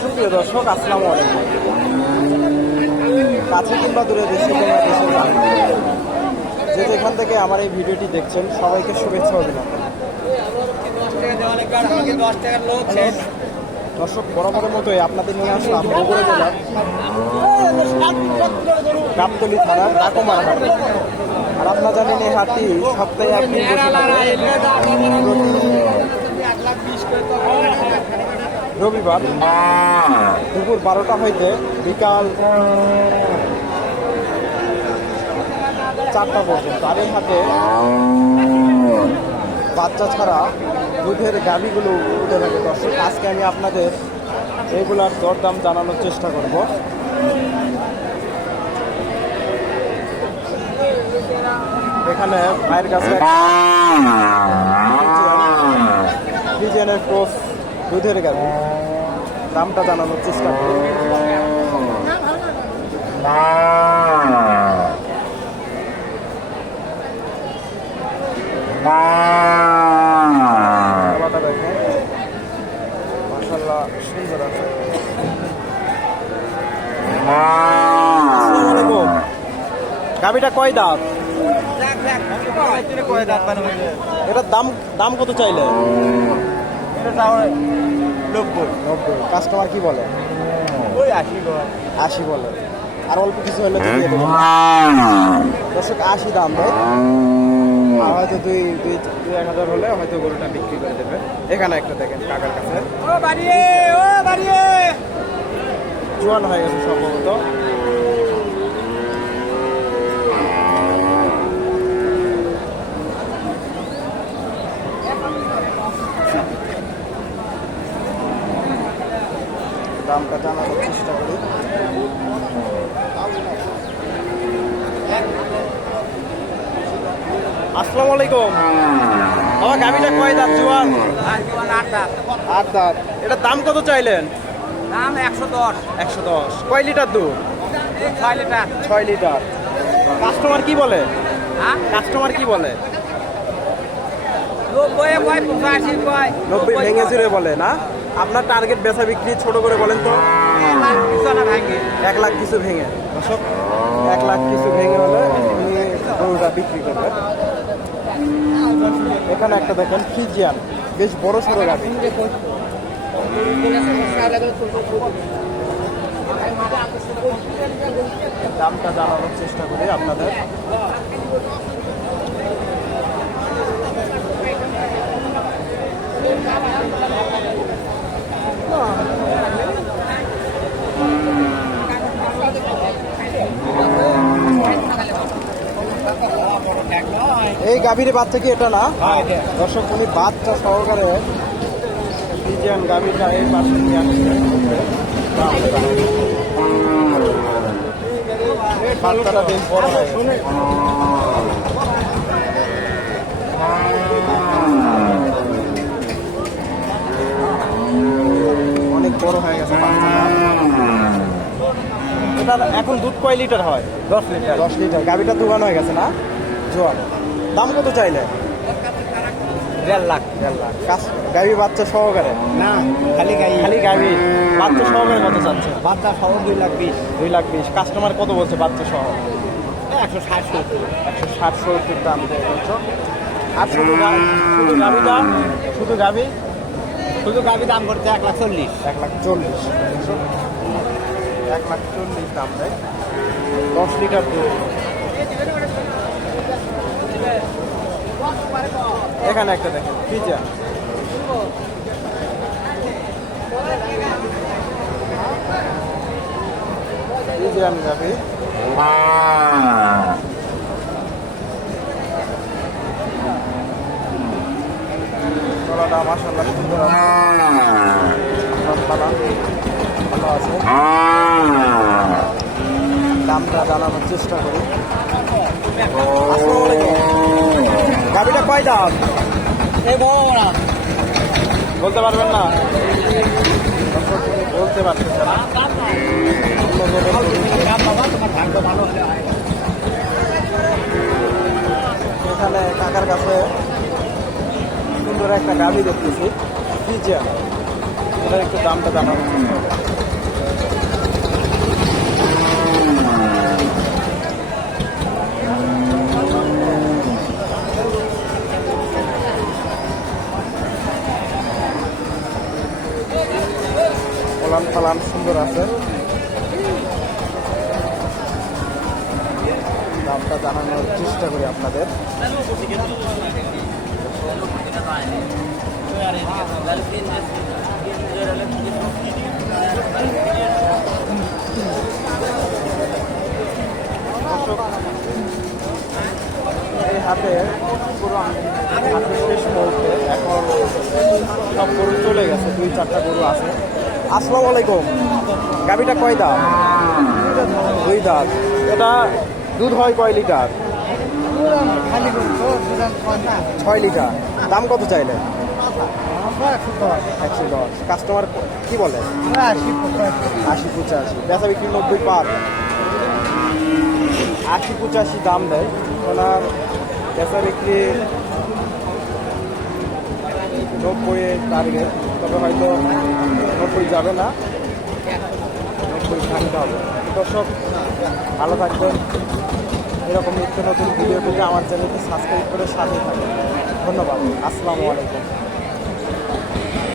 সুপ্রিয় দর্শক, আসসালামু আলাইকুম। কাছে কিংবা দূরে দেশে কিংবা যে যেখান থেকে আমার এই ভিডিওটি দেখছেন, সবাইকে শুভেচ্ছা অভিনন্দন। দর্শক, বরাবরের মতোই আপনাদের নিয়ে আসলাম বগুড়া জেলার গাবতলি থানার ডাকুমার হাট আর আপনারা জানেন এই হাটটি সপ্তাহে থাকে। রবিবার দুপুর বারোটা হইতে বিকাল চারটা পর্যন্ত। আর এই হাটে বাচ্চা ছাড়া দুধের গাভিগুলো উঠে থাকে। দর্শক, আজকে আমি আপনাদের এগুলার দরদাম জানানোর চেষ্টা করব। এখানে ভাইয়ের কাছে ডিজাইনের ক্রস দুধের গাভি দামটা জানানোর চেষ্টা করব। গলাটা দেখেন মাশাল্লাহ সুন্দর আছে আসসালামু আলাইকুম গাভিটা কয় দাঁত? এটার দাম দাম কত চাইলে? নব্বই। নব্বই কাস্টমার কি বলে? ওই আশি আশি বলে। আর অল্প কিছু হলে দর্শক আশি দাম দেয় আর হয়তো দুই দুই দুই এক হাজার হলে হয়তো গরুটা বিক্রি করে দেবে। এখানে একটা দেখেন কাকার কাছে। ও বাড়িয়ে ও বাড়িয়ে। জোয়ান হয়ে গেছে সম্ভবত দামটা জানানোর চেষ্টা করি আসসালামু আলাইকুম। আমার গাড়িটা কয় দাঁত জোয়ান? আট দাঁত। এটার দাম কত চাইলেন? দাম একশো দশ। একশো দশ। কয় লিটার দুধ? ছয় লিটার। ছয় লিটার। কাস্টমার কি বলে? হ্যাঁ? কাস্টমার কি বলে? নব্বই ভেঙে চুরে বলে না? আপনার টার্গেট বেচা বিক্রি ছোট করে বলেন তো। এক লাখ কিছু ভেঙে। এক লাখ কিছু ভেঙে হলে গরুটা বিক্রি করবেন। এখানে একটা দেখেন ফ্রিজিয়ান বেশ বড় সড়ো গাড়ি। দামটা জানানোর চেষ্টা করি আপনাদের। এই গাভীর বাচ্চা কি এটা না। দর্শক উনি বাচ্চা সহকারে ফ্রিজিয়ান গাভীটা এই পাশে নিয়ে আসছে। বাচ্চাটা বেশ বড় হয়ে অনেক বড় হয়ে গেছে এখন দুধ কয় লিটার হয়? দশ লিটার। দশ লিটার। গাভিটা দুগান হয়ে গেছে না? জোয়ান। দাম কত চাইলে? দেড় লাখ দেড় লাখ। কাস- গাভী বাচ্চা সহকারে? না খালি গাই খালি গাভী? বাচ্চা সহকারে কত চাচ্ছে? বাচ্চা সহ দুই লাখ বিশ। দুই লাখ বিশ। কাস্টমার কত বলছে বাচ্চা সহ? একশো ষাট সত্তর। একশো ষাট সত্তর দাম আর শুধু শুধু গাভী দাম? শুধু গাভী? শুধু গাভি দাম করছে এক লাখ চল্লিশ। এক লাখ চল্লিশ। এক লাখ চল্লিশ দাম দেয়। দশ লিটার দুধ। এখানে একটা দেখেন পিজা আছে। পালা ভালো আছে। দামটা জানানোর চেষ্টা করি। গাড়িটা কয় দাম বলতে পারবেন না। বলতে পারতেছে না। অন্য কোনো গরু এখানে কাকার কাছে সুন্দর একটা গাড়ি দেখতেছি। ফিজিয়ান এটার একটু দামটা জানানো ফলান, ফালান, সুন্দর আছে। দামটা জানানোর চেষ্টা করি আপনাদের। এই হাতে পুরো হাতে শেষ মুহূর্তে এখন সব গরু চলে গেছে, দুই চারটা গরু আছে। আসসালামু আলাইকুম। গাবিটা কয় দাঁত? দুই দাঁত। এটা দুধ হয় কয় লিটার? ছয় লিটার। দাম কত চাইলে? একশো দশ। কাস্টমার কি বলে? আশি পঁচাশি। বেচা বিক্রি নব্বই পার। আশি পঁচাশি দাম দেয়। ওনার বেচা বিক্রি নব্বই টার্গেট তবে হয়তো নব্বই যাবে না। নব্বই ঠান্ডা হবে। দর্শক, ভালো থাকবেন। এরকম নিত্য নতুন ভিডিও পেতে আমার চ্যানেলটি সাবস্ক্রাইব করে সাথে থাকবেন ধন্যবাদ। আসসালামু আলাইকুম।